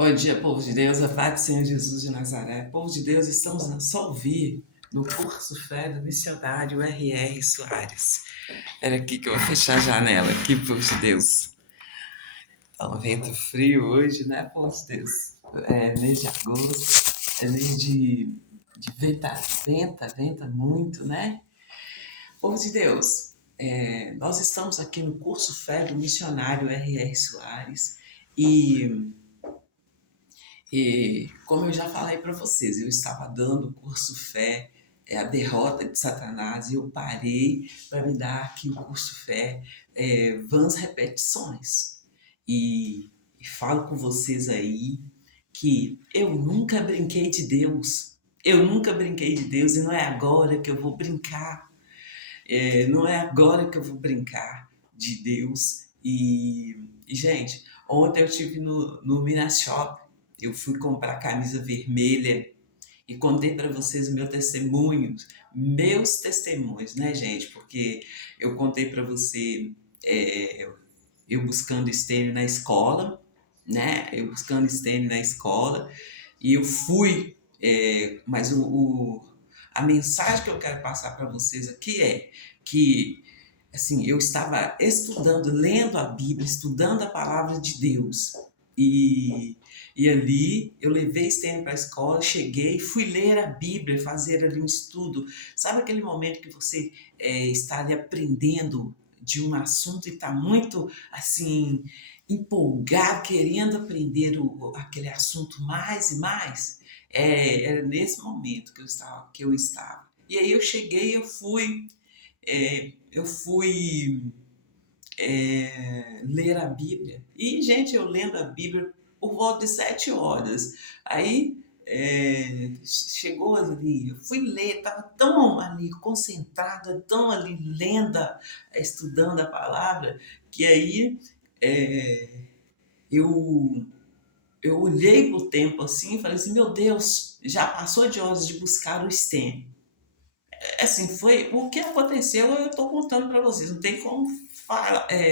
Bom dia, povo de Deus, a paz do Senhor Jesus de Nazaré. Povo de Deus, estamos na Solvir, no curso Fé do missionário R.R. Soares. Era aqui que eu vou fechar a janela, aqui, povo de Deus. Tá um vento frio hoje, né, povo de Deus? É mês de agosto, é mês de venta muito, né? Povo de Deus, nós estamos aqui no curso Fé do missionário R.R. Soares e como eu já falei para vocês, eu estava dando o curso Fé, a derrota de Satanás, e eu parei para me dar aqui o curso Fé, vãs repetições. E falo com vocês aí que eu nunca brinquei de Deus. Eu nunca brinquei de Deus e não é agora que eu vou brincar. Não é agora que eu vou brincar de Deus. Gente, ontem eu estive no Minas Shop, eu fui comprar camisa vermelha e contei para vocês meus testemunhos, né, gente? Porque eu contei para você, eu buscando estênio na escola, né? Eu buscando estênio na escola e eu fui, mas a mensagem que eu quero passar para vocês aqui é que assim, eu estava estudando, lendo a Bíblia, estudando a palavra de Deus. E, e ali eu levei Stênio para a escola, cheguei, fui ler a Bíblia, fazer ali um estudo. Sabe aquele momento que você está ali aprendendo de um assunto e está muito assim empolgado, querendo aprender aquele assunto mais e mais? Era nesse momento que eu estava. E aí eu cheguei, eu fui ler a Bíblia. E, gente, eu lendo a Bíblia por volta de 7 horas. Aí chegou ali, eu fui ler, estava tão ali concentrada, tão ali lendo, estudando a palavra, que aí eu, eu olhei para o tempo assim e falei assim, meu Deus, já passou de horas de buscar o STEM. Assim, foi o que aconteceu, eu estou contando para vocês, não tem como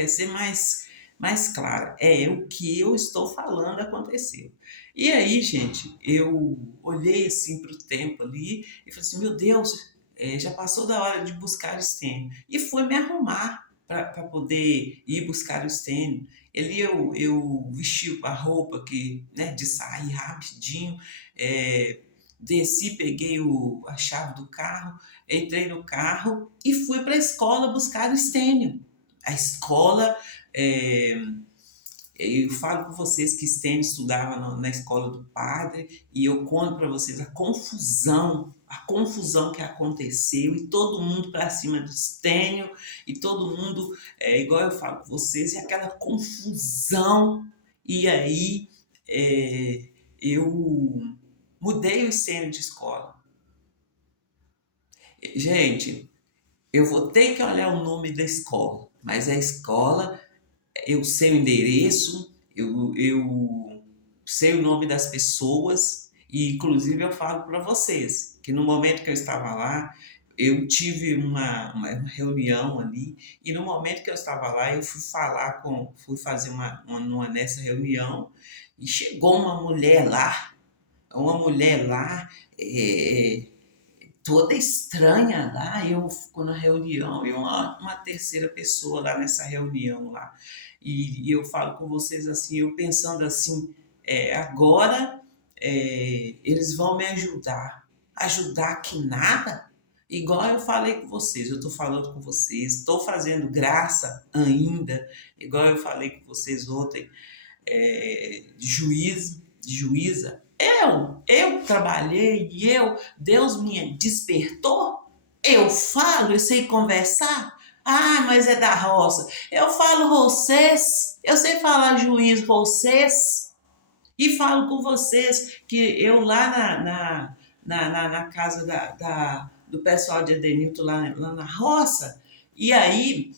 ser mais claro. É o que eu estou falando aconteceu. E aí, gente, eu olhei assim para o tempo ali e falei assim: meu Deus, já passou da hora de buscar o stênio. E fui me arrumar para poder ir buscar o stênio. Ali eu vesti a roupa né, de sair rapidinho. Desci, peguei a chave do carro, entrei no carro e fui para a escola buscar o Stênio. A escola, eu falo com vocês que Stênio estudava na escola do padre e eu conto para vocês a confusão que aconteceu e todo mundo para cima do Stênio e todo mundo, igual eu falo com vocês, e aquela confusão. E aí eu mudei o Stênio de escola. Gente, eu vou ter que olhar o nome da escola, mas a escola, eu sei o endereço, eu sei o nome das pessoas, e inclusive eu falo para vocês que no momento que eu estava lá, eu tive uma reunião ali, e no momento que eu estava lá, eu fui fazer nessa reunião, e chegou uma mulher lá, é, toda estranha lá, eu fico na reunião e uma terceira pessoa lá nessa reunião lá. E eu falo com vocês assim, eu pensando assim, agora eles vão me ajudar. Ajudar que nada? Igual eu falei com vocês, eu estou falando com vocês, estou fazendo graça ainda, igual eu falei com vocês ontem, de juíza. Eu trabalhei e Deus me despertou. Eu falo, eu sei conversar. Ah, mas é da roça. Eu falo vocês, eu sei falar juiz vocês. E falo com vocês que eu lá na casa do pessoal de Edenilton, lá na roça, e aí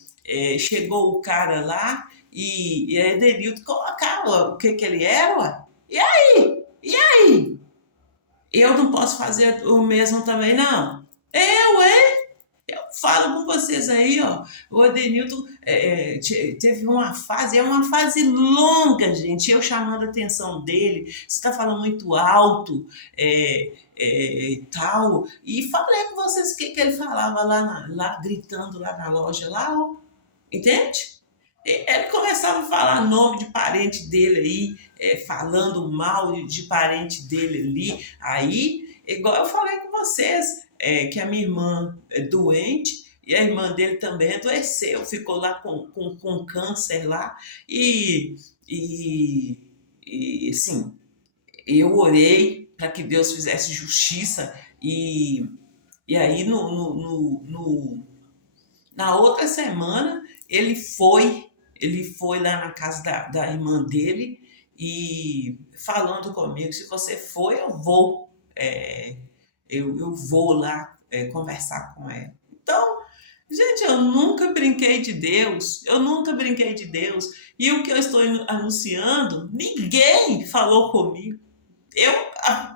chegou o cara lá e Edenilton colocava o que ele era, ué. E aí? E aí? Eu não posso fazer o mesmo também, não. Eu falo com vocês aí, ó, o Edenilton teve uma fase, é uma fase longa, gente, eu chamando a atenção dele, você está falando muito alto, e tal, e falei com vocês o que ele falava lá gritando lá na loja, lá, ó, entende? Ele começava a falar nome de parente dele aí, falando mal de parente dele ali. Aí, igual eu falei com vocês, que a minha irmã é doente e a irmã dele também adoeceu, ficou lá com câncer lá. E, e, assim, eu orei para que Deus fizesse justiça e aí na outra semana ele foi lá na casa da irmã dele e falando comigo, se você for, eu vou. Eu vou lá conversar com ela. Então, gente, eu nunca brinquei de Deus. Eu nunca brinquei de Deus. E o que eu estou anunciando, ninguém falou comigo.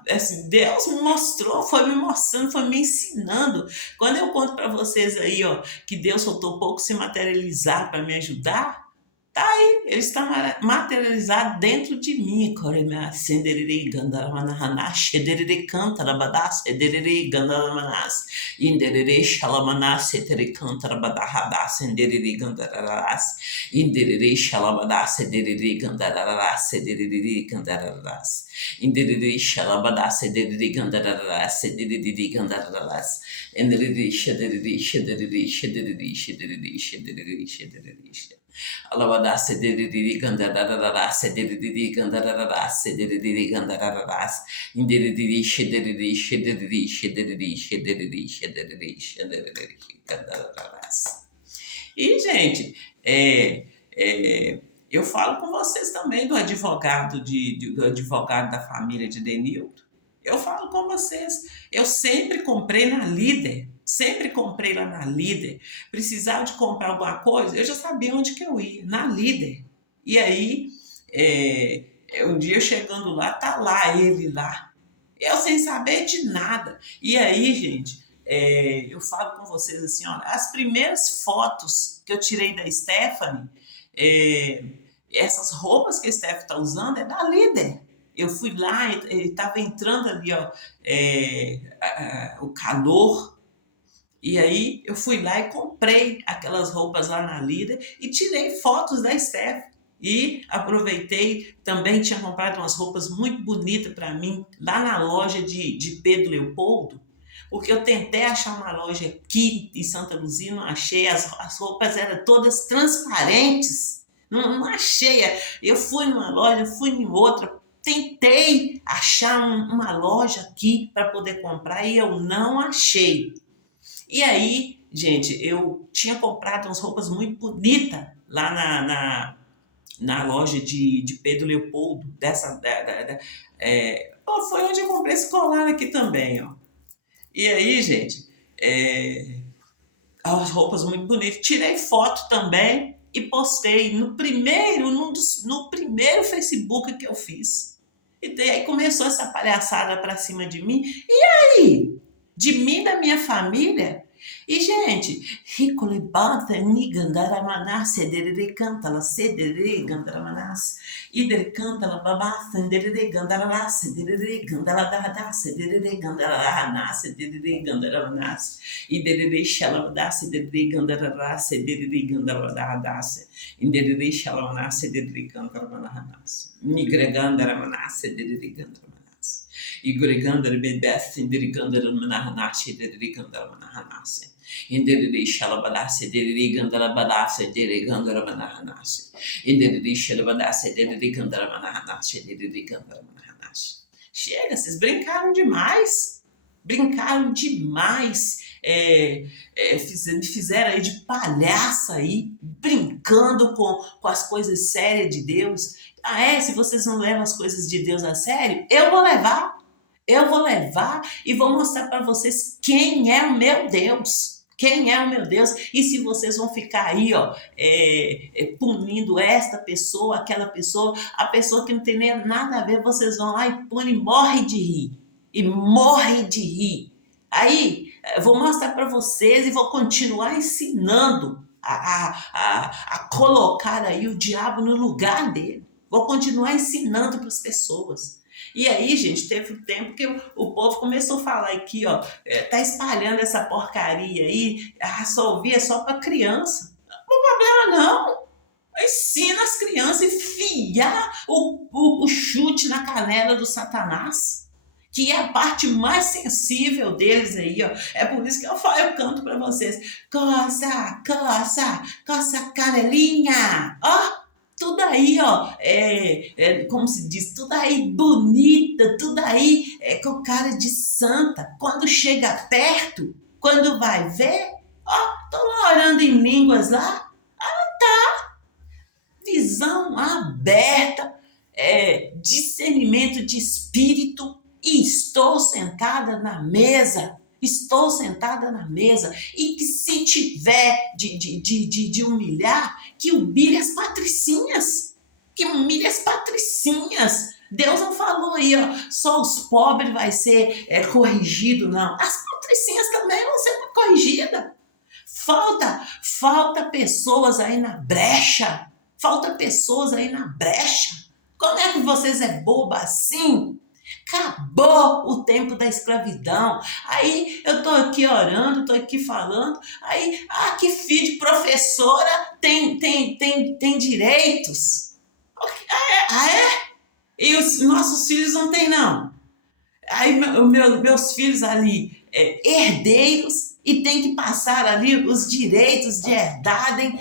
Assim, Deus me mostrou, foi me mostrando, foi me ensinando. Quando eu conto para vocês aí, ó, que Deus faltou pouco se materializar para me ajudar, tá aí, ele está materializado dentro de mim. Corema, senderere, gandaramanahanas, shederere, cantarabadás, ederere, gandaramanas, inderere, shalamanas, setere, cantarabadahadás, senderere, gandararás, inderere, shalabadás, sederere, gandararás, sederere, gandararás, inderere, shalabadás, sederere, gandararás, sederere, gandararás, inderere, shederere, shederere, shederere, shederere, shederere, shederere, Alabada cederiri gandararara cederiri gandararara cederiri gandararara inderiri şederiri şederiri şederiri şederiri şederiri şederiri gandararara. E, gente, eu falo com vocês também do advogado do advogado da família de Denilton. Eu falo com vocês. Eu sempre comprei na Líder. Sempre comprei lá na Líder. Precisava de comprar alguma coisa, eu já sabia onde que eu ia, na Líder. E aí, um dia chegando lá, tá lá ele lá. Eu sem saber de nada. E aí, gente, eu falo com vocês assim, olha, as primeiras fotos que eu tirei da Stephanie, essas roupas que a Stephanie está usando é da Líder. Eu fui lá, ele estava entrando ali, ó, o calor. E aí eu fui lá e comprei aquelas roupas lá na Líder e tirei fotos da Steph. E aproveitei, também tinha comprado umas roupas muito bonitas para mim lá na loja de Pedro Leopoldo, porque eu tentei achar uma loja aqui em Santa Luzia, não achei, as roupas eram todas transparentes, não achei. Eu fui numa loja, fui em outra, tentei achar uma loja aqui para poder comprar e eu não achei. E aí, gente, eu tinha comprado umas roupas muito bonitas lá na loja de Pedro Leopoldo, foi onde eu comprei esse colar aqui também, ó. E aí, gente, as roupas muito bonitas. Tirei foto também e postei no primeiro Facebook que eu fiz. E daí começou essa palhaçada pra cima de mim. E aí? De mim, da minha família? E, gente, rico lebanta, ni gandaramanás, cederere canta, la cederere gandaramanás, idere canta, la babá, cederere gandararás, cederere gandaradadás, cederere gandararás, cederere gandaramanás, idere xalamadás, cederere gandararás, cederere gandaradadás, idere xalamanás, cederere gandaramanás, nigre gandaramanás, cederere gandaramanás. Igregandere bebeste, indirigandere manahanashi, indirigandere manahanashi. Indiri shalabadase, indirigandere badase, indirigandere manahanashi. Indiri shalabadase, indirigandere manahanashi, indirigandere manahanashi. Chega, vocês brincaram demais. Brincaram demais. Me fizeram aí de palhaça aí, brincando com as coisas sérias de Deus. Se vocês não levam as coisas de Deus a sério, eu vou levar. Eu vou levar e vou mostrar para vocês quem é o meu Deus. Quem é o meu Deus. E se vocês vão ficar aí, ó, punindo esta pessoa, aquela pessoa, a pessoa que não tem nem nada a ver, vocês vão lá e punem e morrem de rir. E morrem de rir. Aí, vou mostrar para vocês e vou continuar ensinando a colocar aí o diabo no lugar dele. Vou continuar ensinando para as pessoas. E aí, gente, teve um tempo que o povo começou a falar aqui, ó, tá espalhando essa porcaria aí, só ouvir é só para criança. Não tem problema não. Ensina as crianças a enfiar o chute na canela do Satanás, que é a parte mais sensível deles aí, ó. É por isso que eu canto para vocês. Coça, coça, coça a canelinha. Ó, tudo aí, ó, como se diz, tudo aí bonita, tudo aí com cara de santa. Quando chega perto, quando vai ver, ó, tô lá orando em línguas lá, visão aberta, discernimento de espírito, e estou sentada na mesa. Estou sentada na mesa. E que se tiver de humilhar, que humilhe as patricinhas. Que humilhe as patricinhas. Deus não falou aí, ó, só os pobres vai ser corrigido, não. As patricinhas também vão ser corrigidas. Falta pessoas aí na brecha. Falta pessoas aí na brecha. Como é que vocês é boba assim? Acabou o tempo da escravidão. Aí eu tô aqui orando, tô aqui falando. Aí, que filho de professora tem direitos. É? E os nossos filhos não tem, não. Aí meus filhos ali, herdeiros, e tem que passar ali os direitos de herdagem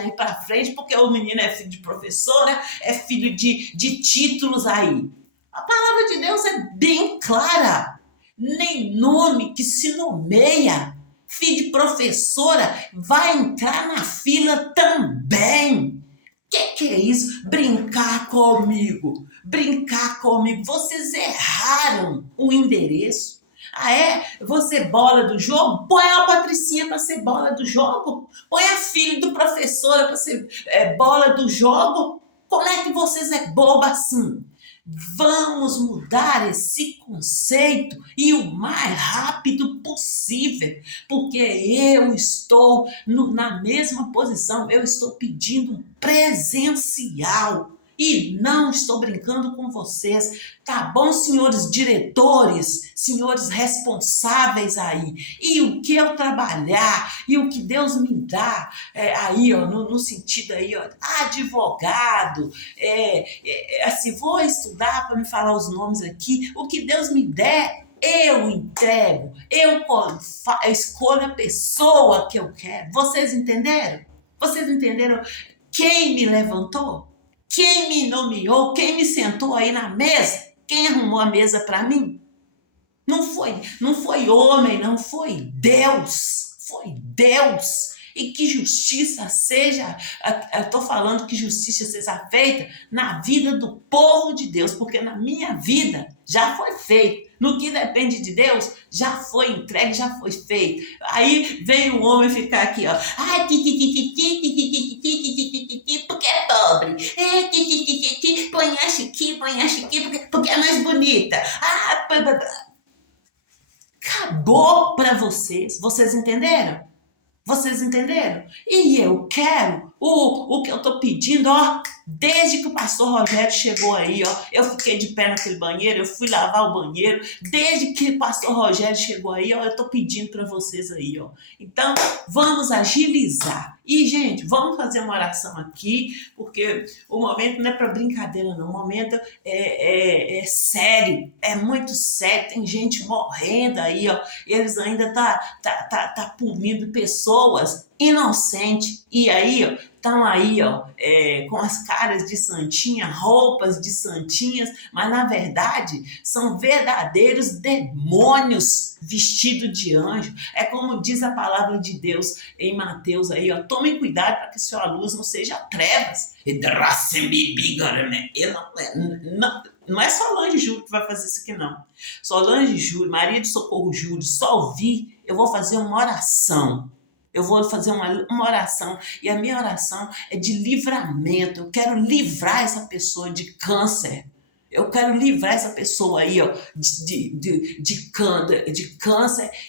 aí para frente, porque o menino é filho de professora, é filho de títulos aí. A palavra de Deus é bem clara. Nem nome que se nomeia filho de professora vai entrar na fila também. Que é isso? Brincar comigo. Brincar comigo. Vocês erraram o endereço. Você bola do jogo? Põe a Patricinha para ser bola do jogo. Põe a filha do professor para ser bola do jogo. Como é que vocês é boba assim? Vamos mudar esse conceito e o mais rápido possível, porque eu estou na mesma posição, eu estou pedindo presencial e não estou brincando com vocês, tá bom, senhores diretores, senhores responsáveis aí, e o que eu trabalhar, e o que Deus me dá, aí, ó, no sentido aí, ó, advogado, assim, vou estudar para me falar os nomes aqui, o que Deus me der, eu entrego, eu escolho a pessoa que eu quero. Vocês entenderam? Vocês entenderam quem me levantou? Quem me nomeou? Quem me sentou aí na mesa? Quem arrumou a mesa para mim? Não foi homem, não foi Deus. Foi Deus. E que justiça seja, eu estou falando que justiça seja feita na vida do povo de Deus, porque na minha vida já foi feito. No que depende de Deus, já foi entregue, já foi feito. Aí vem o homem ficar aqui, ó. Porque é pobre. Põe a Chiqui, porque é mais bonita. Acabou para vocês. Vocês entenderam? Vocês entenderam? E eu quero o que eu tô pedindo, ó, desde que o pastor Rogério chegou aí, ó, eu fiquei de pé naquele banheiro, eu fui lavar o banheiro, desde que o pastor Rogério chegou aí, ó, eu tô pedindo para vocês aí, ó. Então, vamos agilizar. E, gente, vamos fazer uma oração aqui, porque o momento não é para brincadeira, não. O momento é sério, é muito sério. Tem gente morrendo aí, ó. Eles ainda tá punindo pessoas inocentes. E aí, ó, estão aí, ó, com as caras de santinha, roupas de santinhas, mas na verdade são verdadeiros demônios vestidos de anjo. É como diz a palavra de Deus em Mateus aí, ó, tome cuidado para que sua luz não seja trevas. Não é Solange Júlio que vai fazer isso aqui, não. Solange Júlio, Maria de Socorro Júlio, só ouvir, eu vou fazer uma oração. Eu vou fazer uma oração, e a minha oração é de livramento. Eu quero livrar essa pessoa de câncer. Eu quero livrar essa pessoa aí, ó, de câncer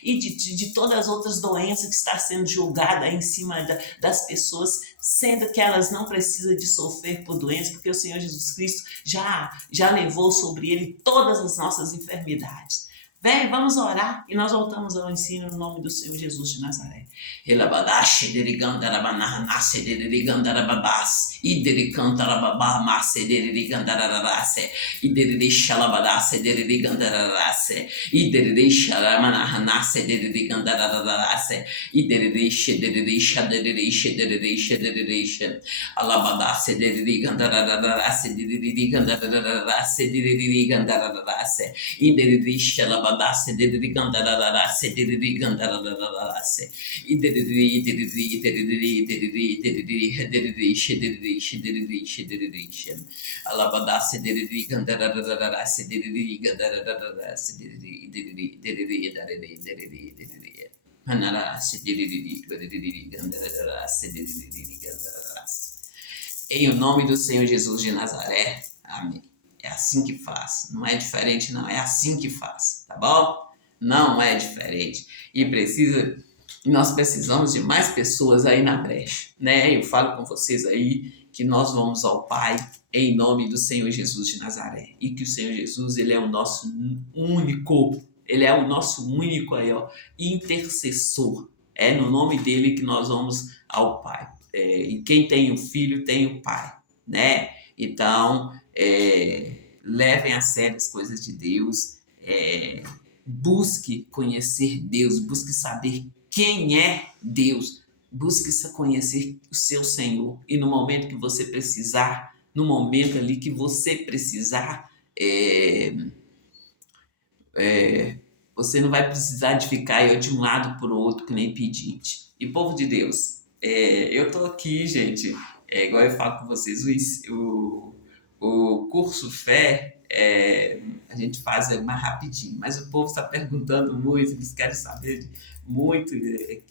e de todas as outras doenças que está sendo julgada em cima das pessoas, sendo que elas não precisam de sofrer por doenças, porque o Senhor Jesus Cristo já levou sobre ele todas as nossas enfermidades. Vem, vamos orar e nós voltamos ao ensino no nome do Senhor Jesus de Nazaré. Elabadache derigandarabanahanase derigandarababas idericantarababamase derigandararase iderixalabadase derigandararase iderixalamanahanase derigandararase iderixaderixa alabadase derigandararase derigandararase derigandararase iderixalabadase Badase de Gandararase de Gandararase Alabadase de Gandararase de Gandararase em o nome do Senhor Jesus de Nazaré. Amém. É assim que faz. Não é diferente, não. É assim que faz. Tá bom? Não é diferente. Nós precisamos de mais pessoas aí na brecha, né? Eu falo com vocês aí que nós vamos ao Pai em nome do Senhor Jesus de Nazaré. E que o Senhor Jesus, ele é o nosso único, ele é o nosso único aí, ó, intercessor. É no nome dele que nós vamos ao Pai. E quem tem o Filho tem o Pai, né? Então, levem a sério as coisas de Deus, busque conhecer Deus, busque saber quem é Deus, busque conhecer o seu Senhor. E no momento que você precisar, no momento ali que você precisar, você não vai precisar de ficar aí de um lado para o outro que nem pedinte. E povo de Deus, eu tô aqui, gente, igual eu falo com vocês, o curso Fé, a gente faz mais rapidinho, mas o povo está perguntando muito, eles querem saber muito aqui.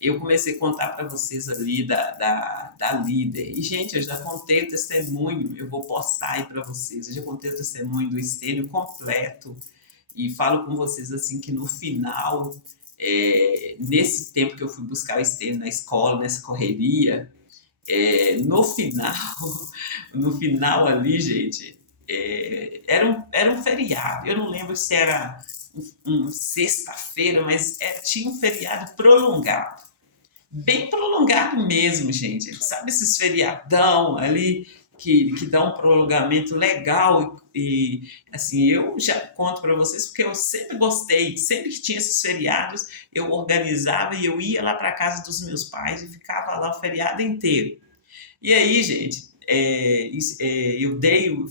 Eu comecei a contar para vocês ali da líder. E, gente, eu já contei o testemunho, eu vou postar aí para vocês. Eu já contei o testemunho do Estênio completo. E falo com vocês assim que no final, nesse tempo que eu fui buscar o Estênio na escola, nessa correria, no final ali, gente, era um feriado. Eu não lembro se era sexta-feira, mas tinha um feriado prolongado. Bem prolongado mesmo, gente. Sabe esses feriadão ali que dá um prolongamento legal e assim, eu já conto para vocês porque eu sempre gostei, sempre que tinha esses feriados, eu organizava e eu ia lá para casa dos meus pais e ficava lá o feriado inteiro. E aí, gente,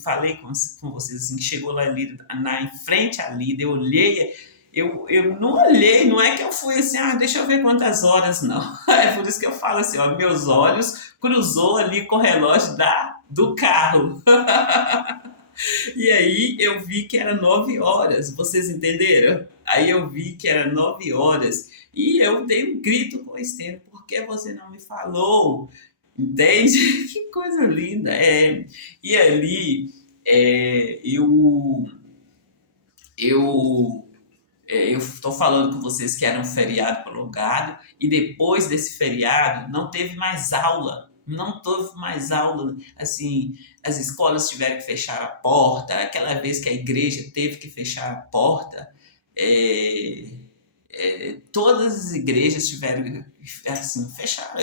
falei com vocês assim, que chegou lá em frente à Lida, eu olhei, eu não olhei, não é que eu fui assim, deixa eu ver quantas horas, não. É por isso que eu falo assim, ó, meus olhos cruzou ali com o relógio do carro. E aí eu vi que era 9 horas, vocês entenderam? Aí eu vi que era 9 horas e eu dei um grito com o Estênio, por que você não me falou? Entende? Que coisa linda. E ali eu estou falando com vocês que era um feriado prolongado e depois desse feriado não teve mais aula. Não teve mais aula, assim, as escolas tiveram que fechar a porta, aquela vez que a igreja teve que fechar a porta, todas as igrejas tiveram que, assim, fechar.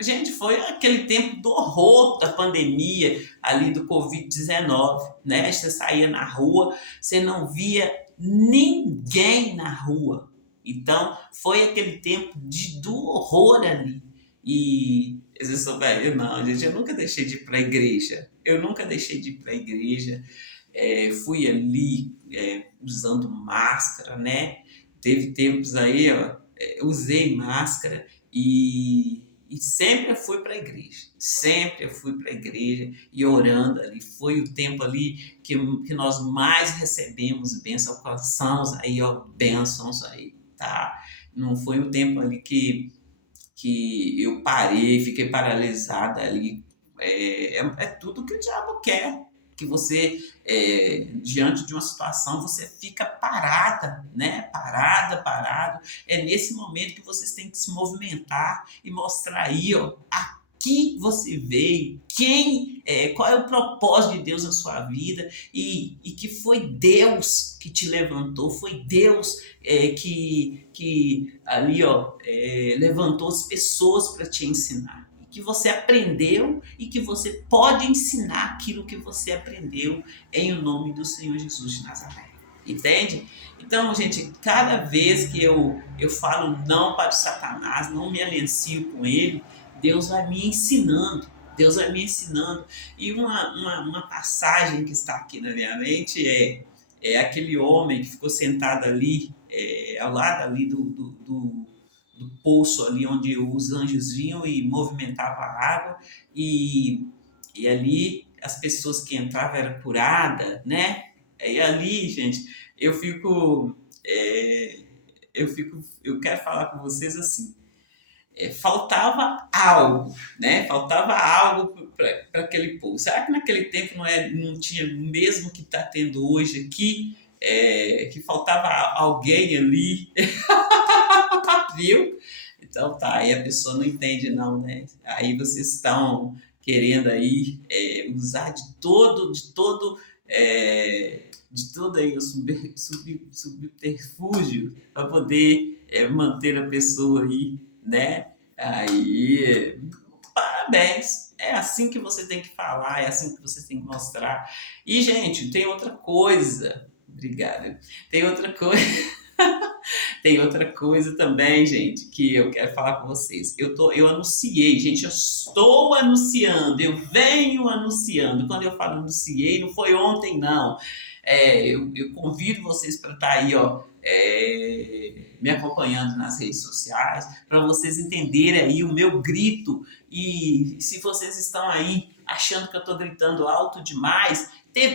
Gente, foi aquele tempo do horror da pandemia, ali do Covid-19, né? Você saía na rua, você não via ninguém na rua. Então, foi aquele tempo do horror ali. E vocês souberam, não, gente, eu nunca deixei de ir para a igreja. Eu nunca deixei de ir para a igreja. Fui ali usando máscara, né? Teve tempos aí, ó, usei máscara e sempre eu fui para a igreja. Sempre eu fui para a igreja e orando ali. Foi o tempo ali que nós mais recebemos bênçãos, alcançamos aí, ó, bênçãos aí, tá? Não foi um tempo ali que eu parei, fiquei paralisada ali. É tudo que o diabo quer. que você, diante de uma situação, você fica parada, né? Parado. É nesse momento que vocês têm que se movimentar e mostrar aí, ó, aqui você veio, qual é o propósito de Deus na sua vida e que foi Deus que te levantou, foi Deus que ali, ó, levantou as pessoas para te ensinar. Que você aprendeu e que você pode ensinar aquilo que você aprendeu em o nome do Senhor Jesus de Nazaré. Entende? Então, gente, cada vez que eu falo não para o Satanás, não me aliancio com ele, Deus vai me ensinando. Deus vai me ensinando. E uma passagem que está aqui na minha mente é aquele homem que ficou sentado ali, ao lado ali do poço ali onde os anjos vinham e movimentavam a água e ali as pessoas que entravam eram curadas, né? E ali, gente, eu quero falar com vocês assim, faltava algo, né? Faltava algo para aquele povo. Será que naquele tempo não tinha o mesmo que está tendo hoje aqui? Que faltava alguém ali, viu? Então tá, aí a pessoa não entende não, né? Aí vocês estão querendo aí usar de todo aí o subterfúgio para poder manter a pessoa aí, né? Aí, parabéns! É assim que você tem que falar, é assim que você tem que mostrar. E, gente, tem outra coisa. Obrigada. Tem outra coisa. Tem outra coisa também, gente, que eu quero falar com vocês. Eu anunciei, gente, eu estou anunciando, eu venho anunciando. Quando eu falo anunciei, não foi ontem, não. Eu convido vocês para estar aí, ó, me acompanhando nas redes sociais, para vocês entenderem aí o meu grito. E se vocês estão aí achando que eu estou gritando alto demais,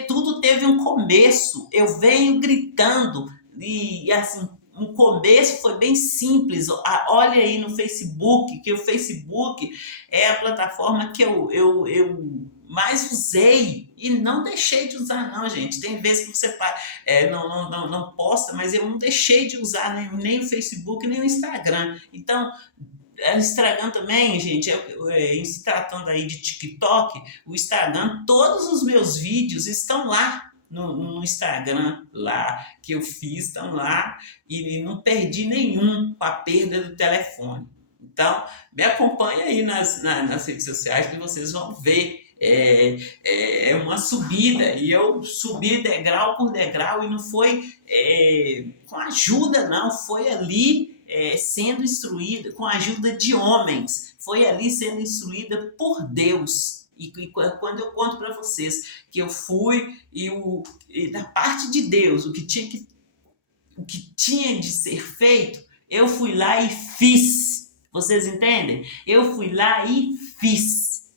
tudo teve um começo. Eu venho gritando e assim, no começo foi bem simples. Olha aí no Facebook, que o Facebook é a plataforma que eu mais usei e não deixei de usar não, gente. Tem vezes que você não posta, mas eu não deixei de usar nem o Facebook, nem o Instagram. Então, o Instagram também, gente, se tratando aí de TikTok, o Instagram, todos os meus vídeos estão lá. No Instagram lá que eu fiz, estão lá e não perdi nenhum com a perda do telefone. Então, me acompanha aí nas redes sociais que vocês vão ver. É uma subida e eu subi degrau por degrau e não foi com ajuda, não, foi ali sendo instruída com a ajuda de homens, foi ali sendo instruída por Deus. E quando eu conto para vocês que eu fui e da parte de Deus, o que tinha de ser feito, eu fui lá e fiz. Vocês entendem? Eu fui lá e fiz.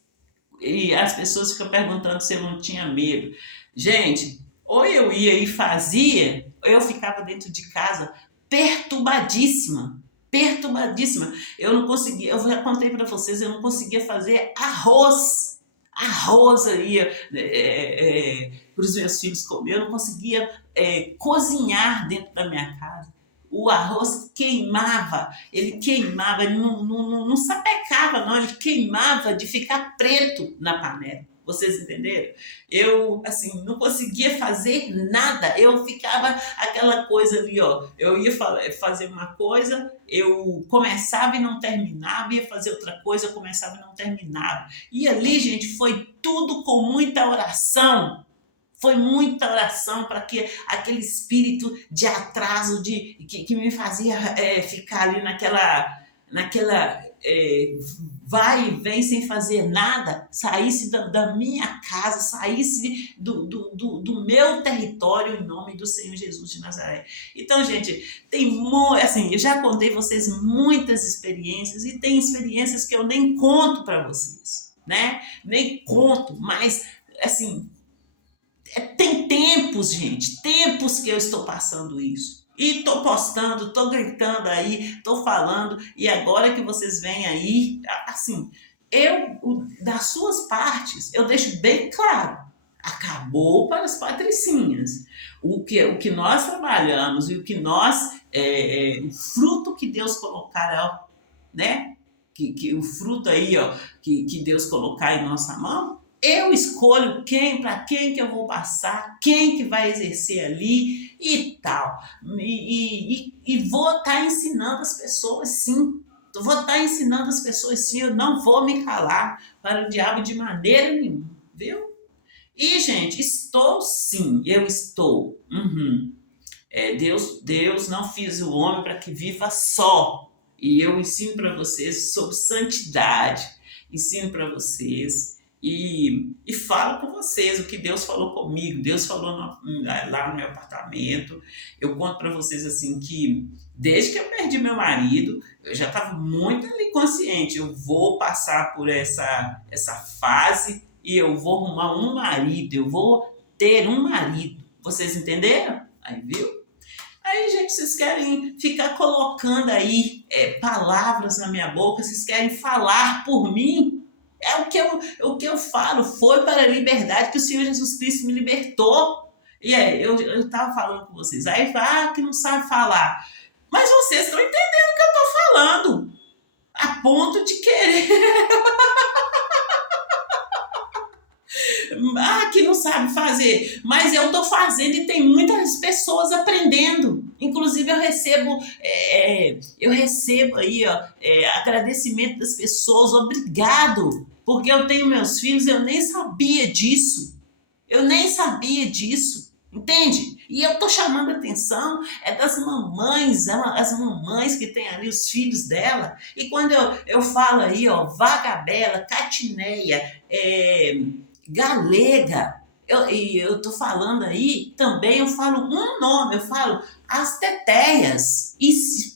E as pessoas ficam perguntando se eu não tinha medo. Gente, ou eu ia e fazia, ou eu ficava dentro de casa perturbadíssima. Eu não conseguia, eu já contei para vocês, eu não conseguia fazer arroz aí para os meus filhos comer, eu não conseguia cozinhar dentro da minha casa. O arroz queimava, ele não sapecava não, ele queimava de ficar preto na panela. Vocês entenderam? Eu, assim, não conseguia fazer nada. Eu ficava aquela coisa ali, ó. Eu ia fazer uma coisa, eu começava e não terminava. Ia fazer outra coisa, eu começava e não terminava. E ali, gente, foi tudo com muita oração. Foi muita oração para que aquele espírito de atraso que me fazia ficar ali naquela vai e vem sem fazer nada, saísse da minha casa, saísse do meu território em nome do Senhor Jesus de Nazaré. Então, gente, assim, eu já contei vocês muitas experiências e tem experiências que eu nem conto para vocês, né? Nem conto, mas assim, tem tempos, gente, tempos que eu estou passando isso. E estou postando, estou gritando aí, estou falando, e agora que vocês vêm aí, assim, das suas partes, eu deixo bem claro, acabou para as patricinhas. O que nós trabalhamos e o que nós, o fruto que Deus colocar, ó, né? Que o fruto aí, ó, que Deus colocar em nossa mão, eu escolho para quem que eu vou passar, quem que vai exercer ali e tal. E vou estar ensinando as pessoas, sim. Vou estar ensinando as pessoas, sim. Eu não vou me calar para o diabo de maneira nenhuma, viu? E, gente, estou sim, eu estou. Uhum. Deus não fez o homem para que viva só. E eu ensino para vocês sobre santidade, ensino para vocês e falo com vocês o que Deus falou comigo. Deus falou lá no meu apartamento. Eu conto para vocês assim que desde que eu perdi meu marido, eu já estava muito ali consciente. Eu vou passar por essa fase e eu vou arrumar um marido, eu vou ter um marido. Vocês entenderam? Aí, viu? Aí, gente, vocês querem ficar colocando aí palavras na minha boca, vocês querem falar por mim? É o que eu falo, foi para a liberdade que o Senhor Jesus Cristo me libertou. E aí, eu estava falando com vocês, aí que não sabe falar. Mas vocês estão entendendo o que eu estou falando, a ponto de querer que não sabe fazer, mas eu estou fazendo e tem muitas pessoas aprendendo. Inclusive eu recebo aí, ó, agradecimento das pessoas, obrigado, porque eu tenho meus filhos, eu nem sabia disso, entende? E eu tô chamando a atenção das mamães, as mamães que têm ali os filhos dela. E quando eu falo aí, ó, Vagabela, Catineia, Galega, eu tô falando aí, também eu falo um nome, eu falo as teteias. E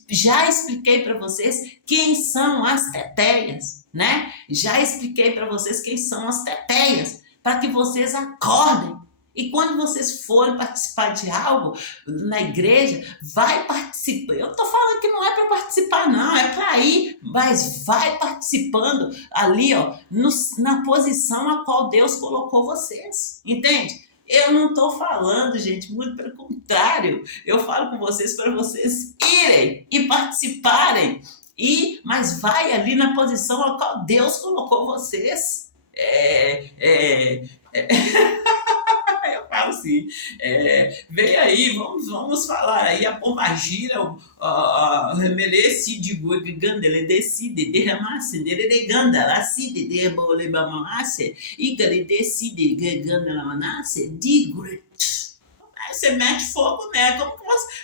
já expliquei para vocês quem são as teteias, né? Já expliquei para vocês quem são as teteias, para que vocês acordem. E quando vocês forem participar de algo na igreja, vai participar. Eu tô falando que não é para participar, não, é para ir, mas vai participando ali, ó, na posição a qual Deus colocou vocês. Entende? Eu não tô falando, gente, muito pelo contrário. Eu falo com vocês para vocês irem e participarem. Mas vai ali na posição a qual Deus colocou vocês. Eu falo assim, vem aí, vamos falar aí, a pombagira, o remeleci de gandele decide derramasse, de gandala, decide de bolebamasse, e que ele decide gandala manasse, de aí você mete fogo, né?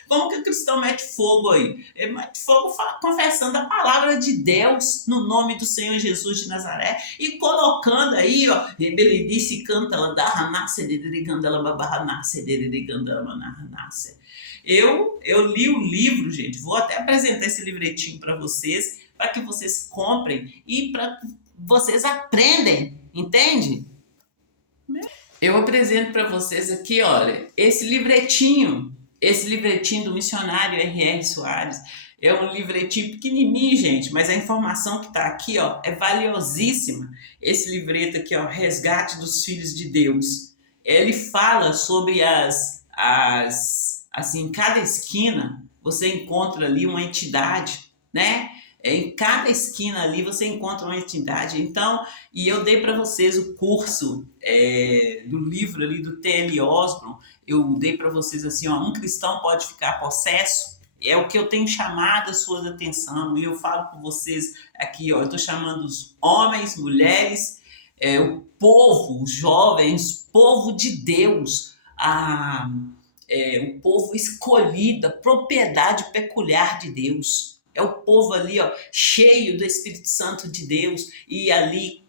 Como que o cristão mete fogo aí? Ele mete fogo confessando a palavra de Deus no nome do Senhor Jesus de Nazaré e colocando aí, ó, ele disse, canta ela da ranasse, de gandela babarranasse, de gandela manarranasse. Eu li o livro, gente, vou até apresentar esse livretinho para vocês, para que vocês comprem e para vocês aprendem, entende? Eu apresento para vocês aqui, olha, esse livretinho do missionário R.R. Soares. É um livretinho pequenininho, gente, mas a informação que está aqui, ó, é valiosíssima. Esse livreto aqui, ó, Resgate dos Filhos de Deus. Ele fala sobre assim, em cada esquina você encontra ali uma entidade, né? Em cada esquina ali você encontra uma entidade. Então, e eu dei para vocês o curso do livro ali do T.L. Osborne. Eu dei para vocês assim, ó, um cristão pode ficar possesso. É o que eu tenho chamado a sua atenção. E eu falo com vocês aqui, ó, eu estou chamando os homens, mulheres, o povo, os jovens, povo de Deus, o povo escolhido, a propriedade peculiar de Deus. É o povo ali, ó, cheio do Espírito Santo de Deus e ali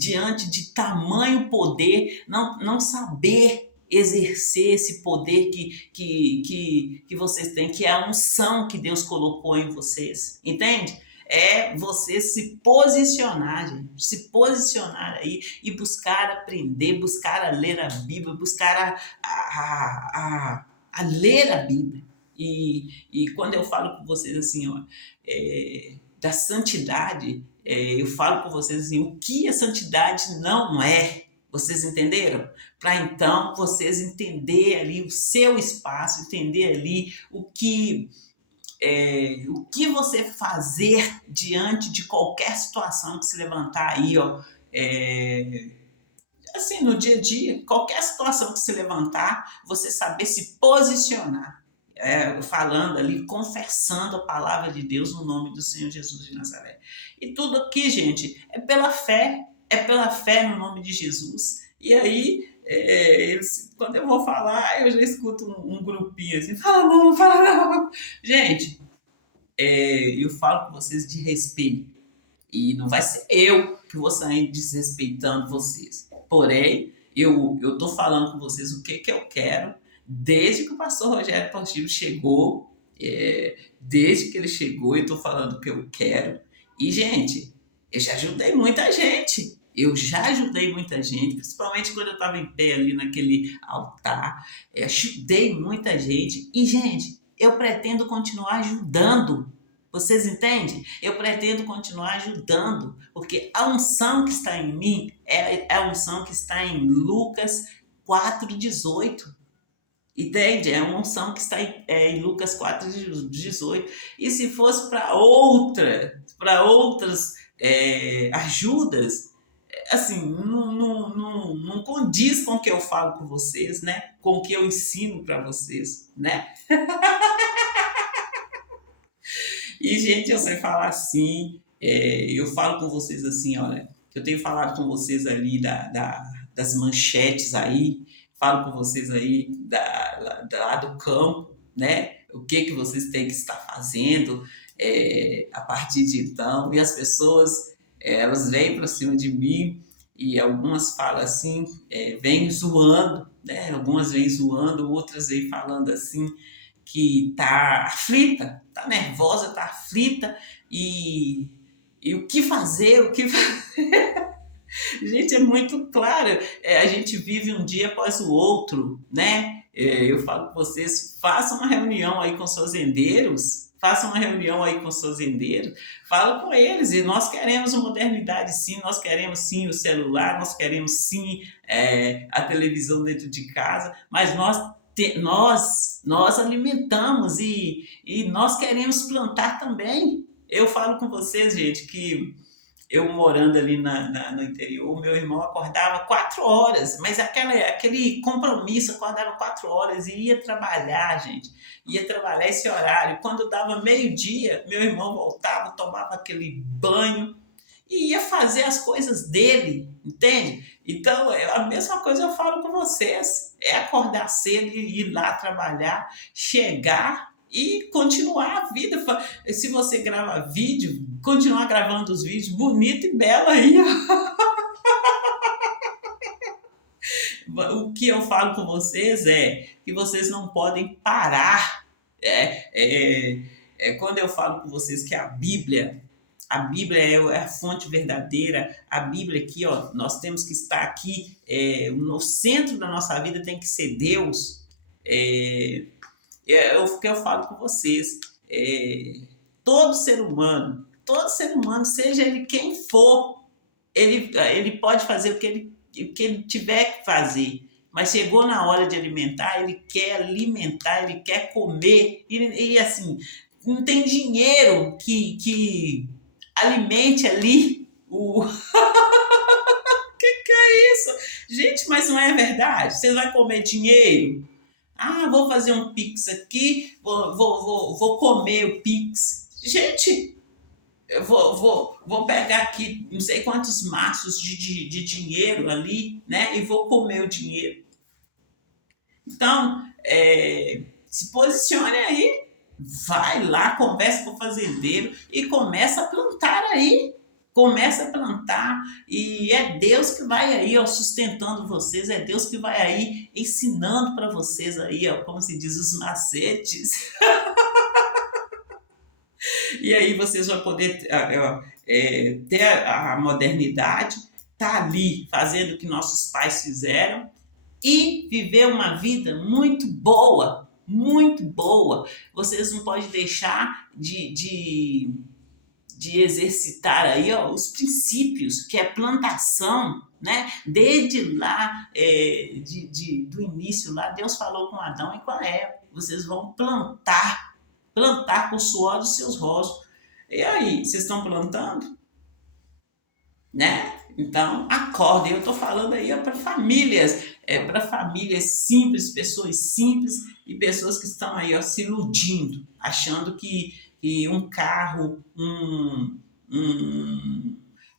diante de tamanho poder, não saber exercer esse poder que vocês têm, que é a unção que Deus colocou em vocês, entende? É você se posicionar, gente, se posicionar aí e buscar aprender, buscar a ler a Bíblia, buscar a ler a Bíblia. E quando eu falo com vocês assim, ó, da santidade, eu falo com vocês assim, o que a santidade não é. Vocês entenderam? Para então vocês entender ali o seu espaço, entender ali o que você fazer diante de qualquer situação que se levantar aí, ó, assim, no dia a dia, qualquer situação que se levantar, você saber se posicionar, falando ali, confessando a palavra de Deus no nome do Senhor Jesus de Nazaré. E tudo aqui, gente, é pela fé no nome de Jesus. E aí, quando eu vou falar, eu já escuto um grupinho assim, fala não, fala não. Gente, eu falo com vocês de respeito. E não vai ser eu que vou sair desrespeitando vocês. Porém, eu tô falando com vocês o que, que eu quero desde que o pastor Rogério Portillo chegou. Desde que ele chegou, eu tô falando o que eu quero. E, gente, eu já ajudei muita gente. Eu já ajudei muita gente, principalmente quando eu estava em pé ali naquele altar. Eu ajudei muita gente. E, gente, eu pretendo continuar ajudando. Vocês entendem? Eu pretendo continuar ajudando, porque a unção que está em mim é a unção que está em Lucas 4,18. Entende? É uma unção que está em Lucas 4,18. E se fosse para outras ajudas, assim, não condiz com o que eu falo com vocês, né? Com o que eu ensino para vocês, né? E, gente, eu sei falar assim, eu falo com vocês assim, olha, eu tenho falado com vocês ali das manchetes aí, falo com vocês aí lá do campo, né? O que vocês têm que estar fazendo a partir de então. E as pessoas, elas vêm para cima de mim e algumas falam assim, vêm zoando, né? Algumas vêm zoando, outras vêm falando assim, que tá aflita, tá nervosa, tá aflita e o que fazer, o que fazer? Gente, é muito claro, a gente vive um dia após o outro, né? Eu falo com vocês, façam uma reunião aí com seus herdeiros, façam uma reunião aí com seus herdeiros, fala com eles, e nós queremos a modernidade sim, nós queremos sim o celular, nós queremos sim a televisão dentro de casa, mas nós alimentamos e nós queremos plantar também. Eu falo com vocês, gente, que eu morando ali no interior, meu irmão acordava 4 horas, mas aquele compromisso, acordava 4 horas e ia trabalhar, gente. Ia trabalhar esse horário. Quando dava meio-dia, meu irmão voltava, tomava aquele banho e ia fazer as coisas dele, entende? Então, a mesma coisa eu falo com vocês. É acordar cedo e ir lá trabalhar, chegar e continuar a vida. Se você grava vídeo, continuar gravando os vídeos bonito e belo aí. O que eu falo com vocês é que vocês não podem parar. Quando eu falo com vocês que a Bíblia é a fonte verdadeira, a Bíblia aqui, ó, nós temos que estar aqui, no centro da nossa vida tem que ser Deus. O que eu falo com vocês, todo ser humano, seja ele quem for, ele pode fazer o que ele tiver que fazer, mas chegou na hora de alimentar, ele quer alimentar, ele quer comer, e assim, não tem dinheiro que alimente ali o... que é isso? Gente, mas não é verdade? Você vai comer dinheiro? Ah, vou fazer um Pix aqui, vou comer o Pix. Gente, eu vou pegar aqui não sei quantos maços de dinheiro ali, né? E vou comer o dinheiro. Então, se posicione aí, vai lá, conversa com o fazendeiro e começa a plantar aí. Começa a plantar e é Deus que vai aí, ó, sustentando vocês, é Deus que vai aí ensinando para vocês aí, ó, como se diz, os macetes. E aí vocês vão poder ter a modernidade, tá ali fazendo o que nossos pais fizeram e viver uma vida muito boa, muito boa. Vocês não podem deixar de de exercitar aí, ó, os princípios, que é plantação, né? Desde lá, do início lá, Deus falou com Adão e com Eva, vocês vão plantar com o suor dos seus rostos. E aí, vocês estão plantando? Né? Então, acordem. Eu estou falando aí para famílias simples, pessoas simples e pessoas que estão aí, ó, se iludindo, achando que um carro,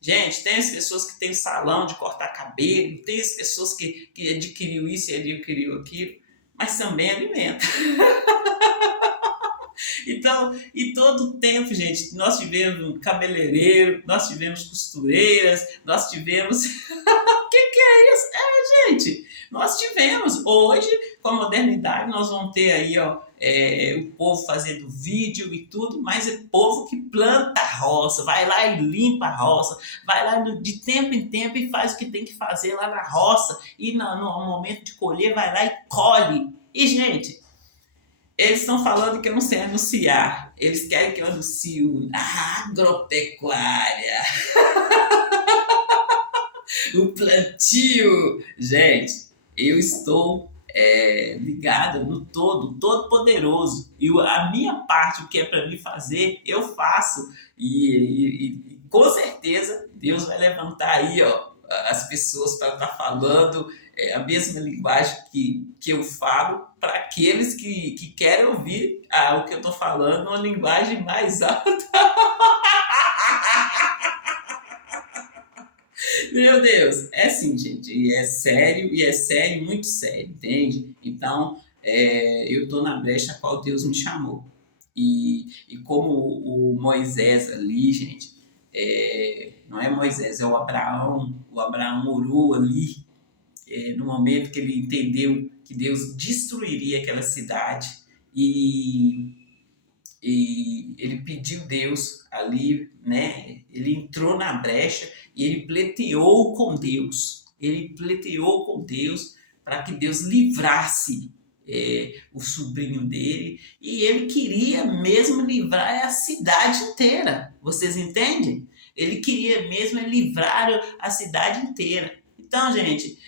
Gente, tem as pessoas que têm salão de cortar cabelo, tem as pessoas que adquiriu isso e adquiriu aquilo, mas também alimenta. Então, em todo tempo, gente, nós tivemos um cabeleireiro, nós tivemos costureiras, nós tivemos. O que é isso? Gente, nós tivemos. Hoje, com a modernidade, nós vamos ter aí, ó, o povo fazendo vídeo e tudo, mas é povo que planta a roça, vai lá e limpa a roça, vai lá de tempo em tempo e faz o que tem que fazer lá na roça, e no momento de colher vai lá e colhe. E, gente, eles estão falando que eu não sei anunciar. Eles querem que eu anuncie a agropecuária, o plantio. Gente, eu estou ligado no todo poderoso. E a minha parte, o que é para mim fazer, eu faço. E com certeza Deus vai levantar aí, ó, as pessoas para estar falando a mesma linguagem que eu falo, para aqueles que querem ouvir o que eu estou falando, uma linguagem mais alta. Meu Deus, é assim, gente, e é sério, muito sério, entende? Então, eu estou na brecha a qual Deus me chamou. E como o Moisés ali, gente, não é Moisés, é o Abraão orou ali, no momento que ele entendeu que Deus destruiria aquela cidade, e ele pediu Deus ali, né? Ele entrou na brecha e ele pleiteou com Deus. Ele pleiteou com Deus para que Deus livrasse o sobrinho dele, e ele queria mesmo livrar a cidade inteira. Vocês entendem? Ele queria mesmo livrar a cidade inteira. Então, gente,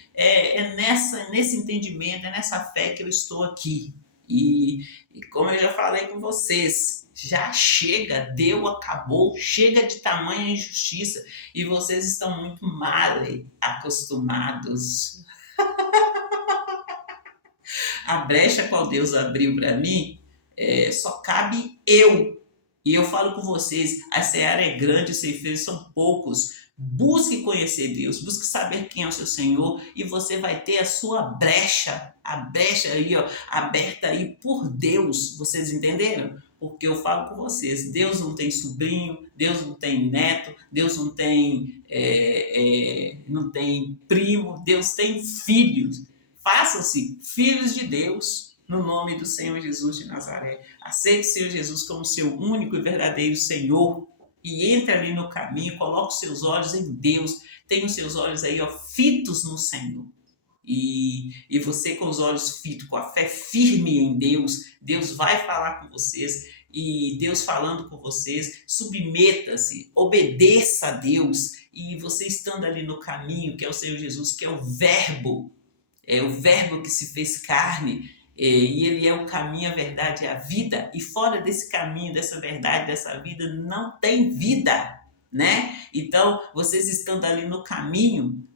nesse entendimento, é nessa fé que eu estou aqui. E como eu já falei com vocês, já chega, deu, acabou, chega de tamanha injustiça, e vocês estão muito mal acostumados. A brecha qual Deus abriu para mim, só cabe eu. E eu falo com vocês, a seara é grande, os ceifeiros são poucos. Busque conhecer Deus, busque saber quem é o seu Senhor, e você vai ter a sua brecha, a brecha aí, ó, aberta aí por Deus. Vocês entenderam? Porque eu falo com vocês, Deus não tem sobrinho, Deus não tem neto, Deus não tem, não tem primo, Deus tem filhos. Façam-se filhos de Deus, no nome do Senhor Jesus de Nazaré. Aceite o Senhor Jesus como seu único e verdadeiro Senhor, e entre ali no caminho, coloque os seus olhos em Deus, tenha os seus olhos aí, ó, fitos no Senhor. E você com os olhos fitos, com a fé firme em Deus, Deus vai falar com vocês, e Deus falando com vocês, submeta-se, obedeça a Deus, e você estando ali no caminho, que é o Senhor Jesus, que é o Verbo que se fez carne, e ele é o caminho, a verdade e a vida, e fora desse caminho, dessa verdade, dessa vida, não tem vida, né? Então, vocês estando ali no caminho,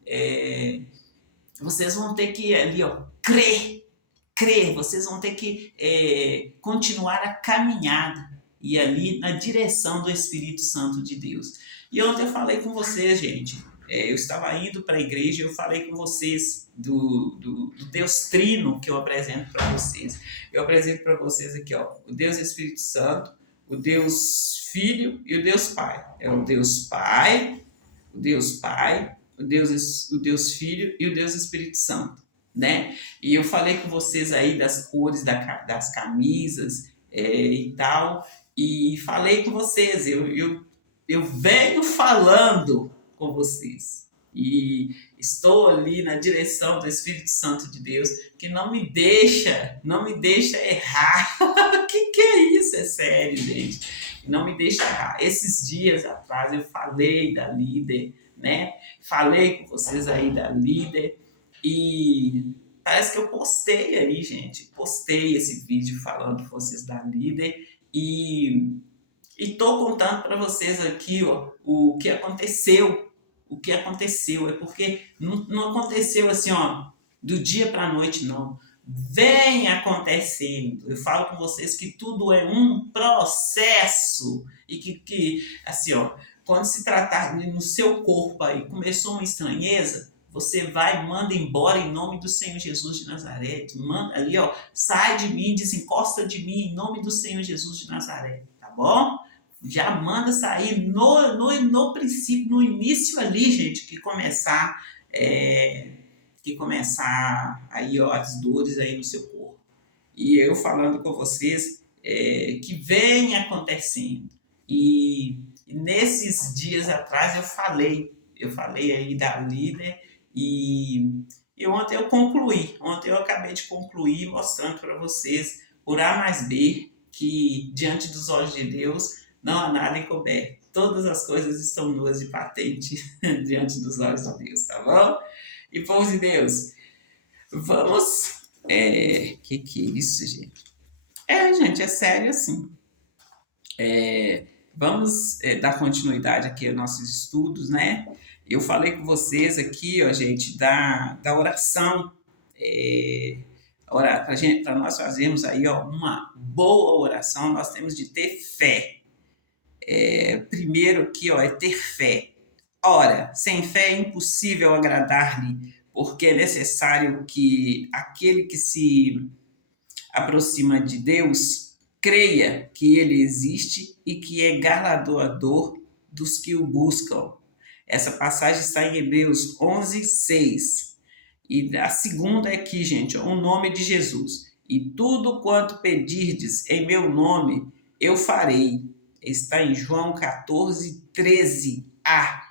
vocês vão ter que ali, ó, crer, vocês vão ter que continuar a caminhada, e ali na direção do Espírito Santo de Deus. E ontem eu falei com vocês, gente, eu estava indo para a igreja e eu falei com vocês do Deus Trino que eu apresento para vocês. Eu apresento para vocês aqui, ó, o Deus Espírito Santo, o Deus Filho e o Deus Pai. É o Deus Pai, o Deus Filho e o Deus Espírito Santo, né? E eu falei com vocês aí das cores das camisas e tal, e falei com vocês, eu venho falando com vocês, e estou ali na direção do Espírito Santo de Deus, que não me deixa errar. Que é isso? É sério, gente. não me deixe errar. Esses dias atrás eu falei da líder, né? Falei com vocês aí da líder e parece que eu postei aí, gente. Postei esse vídeo falando com vocês da líder e tô contando para vocês aqui, ó, o que aconteceu. O que aconteceu é porque não aconteceu assim, ó, do dia para a noite, não. Vem acontecendo. Eu falo com vocês que tudo é um processo e que assim, ó, quando se tratar no seu corpo aí começou uma estranheza, você vai, manda embora em nome do Senhor Jesus de Nazaré. Manda ali, ó, sai de mim, desencosta de mim em nome do Senhor Jesus de Nazaré, tá bom? Já manda sair no princípio, no início ali, gente, que começar aí, ó, as dores aí no seu corpo. E eu falando com vocês que vem acontecendo. E nesses dias atrás eu falei aí da líder e ontem eu acabei de concluir mostrando para vocês por A mais B que diante dos olhos de Deus não há nada encoberto. Todas as coisas estão nuas e patentes diante dos olhos de Deus, tá bom? E povo de Deus, vamos. Que é isso, gente? Gente, é sério assim. Vamos dar continuidade aqui aos nossos estudos, né? Eu falei com vocês aqui, ó, gente, da oração. Para nós fazermos aí, ó, uma boa oração, nós temos de ter fé. Primeiro aqui, ó, é ter fé. Ora, sem fé é impossível agradar-lhe, porque é necessário que aquele que se aproxima de Deus creia que ele existe e que é galardoador dos que o buscam. Essa passagem está em Hebreus 11, 6. E a segunda é aqui, gente, o nome de Jesus. E tudo quanto pedirdes em meu nome, eu farei. Está em João 14, 13a.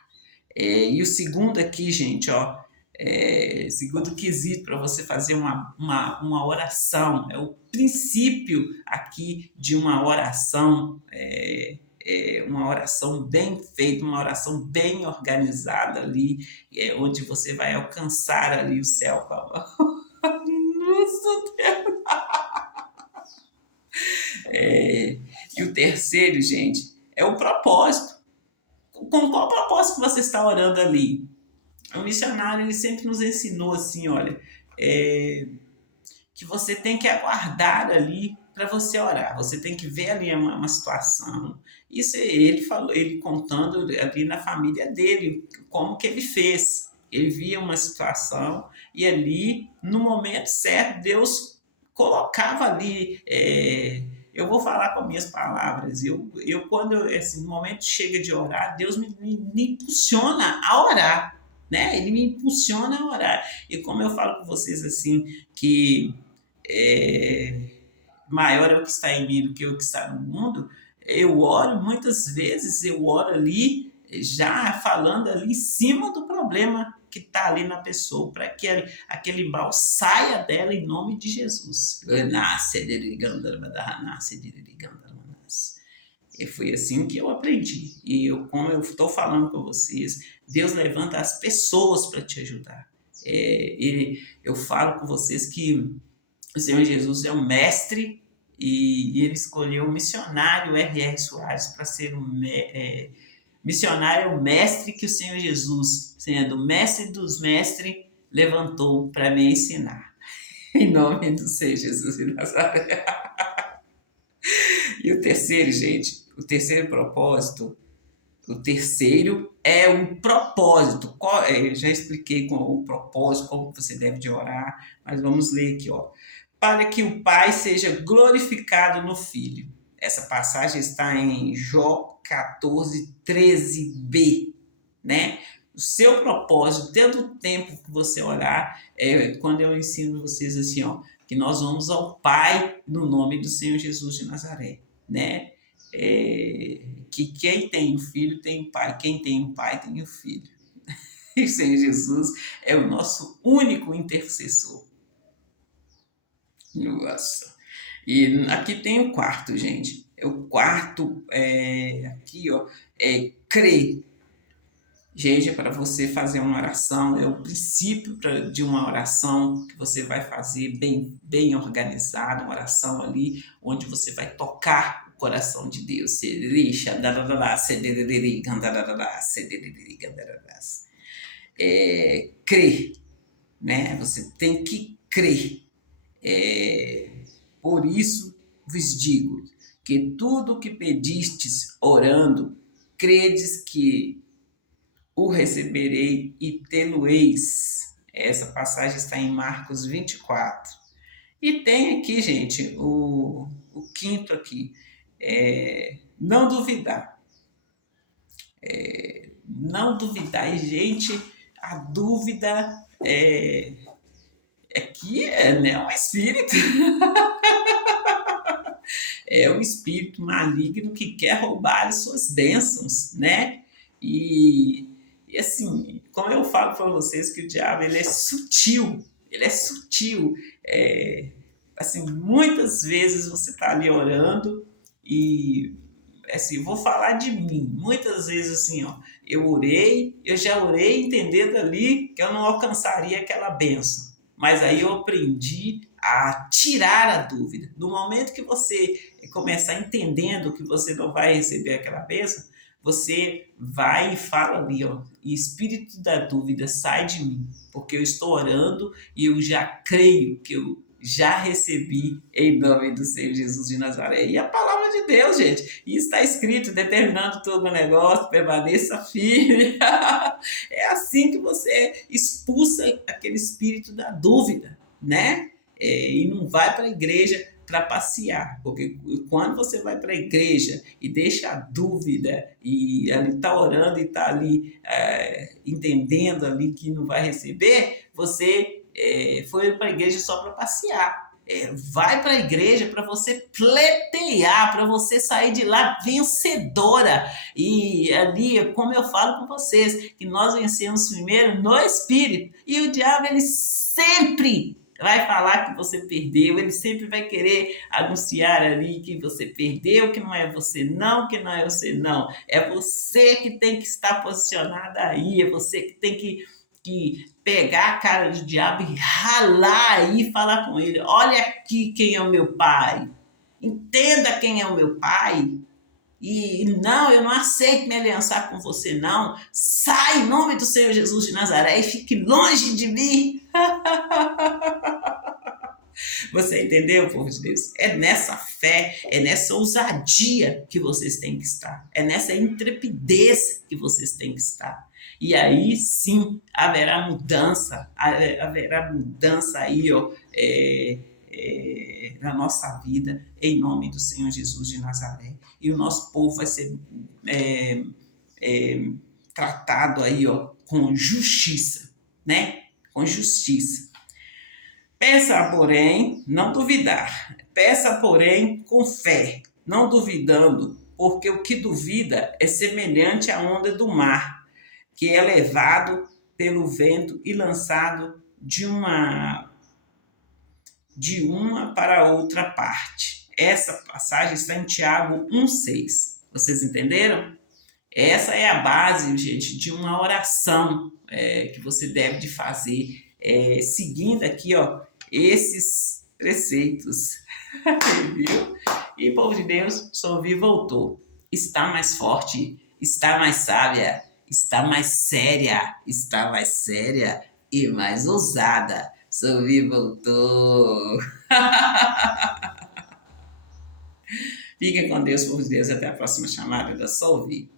E o segundo aqui, gente, ó, segundo quesito para você fazer uma oração, é o princípio aqui de uma oração, uma oração bem feita, uma oração bem organizada ali, onde você vai alcançar ali o céu. Nossa Deus! E o terceiro, gente, é o propósito. Com qual propósito que você está orando ali? O missionário ele sempre nos ensinou assim, olha, que você tem que aguardar ali para você orar. Você tem que ver ali uma situação. Isso ele falou, ele contando ali na família dele como que ele fez. Ele via uma situação e ali no momento certo Deus colocava ali. Eu vou falar com minhas palavras. Eu quando assim, no momento chega de orar, Deus me impulsiona a orar, né? Ele me impulsiona a orar. E como eu falo com vocês assim, que maior é o que está em mim do que o que está no mundo, eu oro muitas vezes, eu oro ali já falando ali em cima do problema que está ali na pessoa, para que aquele mal saia dela em nome de Jesus. E foi assim que eu aprendi. E como eu estou falando com vocês, Deus levanta as pessoas para te ajudar. Eu falo com vocês que o Senhor Jesus é um mestre e ele escolheu o missionário R.R. Soares para ser missionário, é o mestre que o Senhor Jesus, sendo o mestre dos mestres, levantou para me ensinar. Em nome do Senhor Jesus de Nazaré. E o terceiro, gente, o terceiro propósito, o terceiro é o propósito. Eu já expliquei com o propósito, como você deve de orar, mas vamos ler aqui, ó. Para que o Pai seja glorificado no Filho. Essa passagem está em Jó 14, 13b, né? O seu propósito, dentro do tempo que você orar, quando eu ensino vocês assim, ó, que nós vamos ao Pai no nome do Senhor Jesus de Nazaré, né? Que quem tem o Filho tem o Pai, quem tem o Pai tem o Filho. E o Senhor Jesus é o nosso único intercessor. Nossa. E aqui tem o quarto, gente. O quarto aqui, ó, é crer. Gente, é para você fazer uma oração, é o princípio de uma oração que você vai fazer bem organizada, uma oração ali onde você vai tocar o coração de Deus. Crer, né? Você tem que crer. Por isso vos digo que tudo o que pedistes orando, credes que o receberei e tê-lo-eis. Essa passagem está em Marcos 24. E tem aqui, gente, o quinto aqui, não duvidar. Não duvidar. E, gente, a dúvida aqui né, um espírito. É um espírito maligno que quer roubar as suas bênçãos, né? E assim, como eu falo para vocês que o diabo ele é sutil, assim, muitas vezes você está ali orando e assim, vou falar de mim, muitas vezes assim, ó, eu já orei entendendo ali que eu não alcançaria aquela bênção, mas aí eu aprendi a tirar a dúvida. No momento que você começar entendendo que você não vai receber aquela bênção, você vai e fala ali, ó, espírito da dúvida, sai de mim, porque eu estou orando e eu já creio que eu já recebi em nome do Senhor Jesus de Nazaré. E a palavra de Deus, gente, isso está escrito, determinando todo o negócio, permaneça firme. É assim que você expulsa aquele espírito da dúvida, né? E não vai para a igreja para passear, porque quando você vai para a igreja e deixa a dúvida e ali está orando e está ali entendendo ali que não vai receber, você foi para a igreja só para passear. Vai para a igreja para você pleitear, para você sair de lá vencedora. E ali, como eu falo com vocês, que nós vencemos primeiro no Espírito. E o diabo, ele sempre vai falar que você perdeu, ele sempre vai querer anunciar ali que você perdeu, que não é você não, que não é você não. É você que tem que estar posicionada aí, é você que tem que pegar a cara do diabo e ralar aí e falar com ele, olha aqui quem é o meu pai, entenda quem é o meu pai, e não, eu não aceito me aliançar com você não, sai em nome do Senhor Jesus de Nazaré e fique longe de mim. Você entendeu, povo de Deus? É nessa fé, é nessa ousadia que vocês têm que estar. É nessa intrepidez que vocês têm que estar. E aí sim haverá mudança aí, ó, na nossa vida, em nome do Senhor Jesus de Nazaré. E o nosso povo vai ser tratado aí, ó, com justiça, né? Com justiça. Peça, porém, não duvidar. Peça, porém, com fé, não duvidando, porque o que duvida é semelhante à onda do mar, que é levado pelo vento e lançado de uma para outra parte. Essa passagem está em Tiago 1,6. Vocês entenderam? Essa é a base, gente, de uma oração que você deve de fazer, seguindo aqui, ó, esses preceitos. Viu? E, povo de Deus, Solvi voltou. Está mais forte, está mais sábia, está mais séria e mais ousada. Solvi voltou. Fiquem com Deus, povo de Deus. Até a próxima chamada da Solvi.